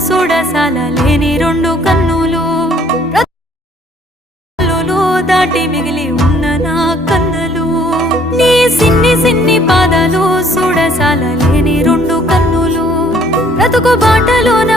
చూడసాల లేని రెండు కన్నులు దాటి మిగిలి ఉన్న నా కన్నులు నీ సిన్ని సిన్ని పాదాలు చూడసాల లేని రెండు కన్నులు బ్రతుకు బాటలోన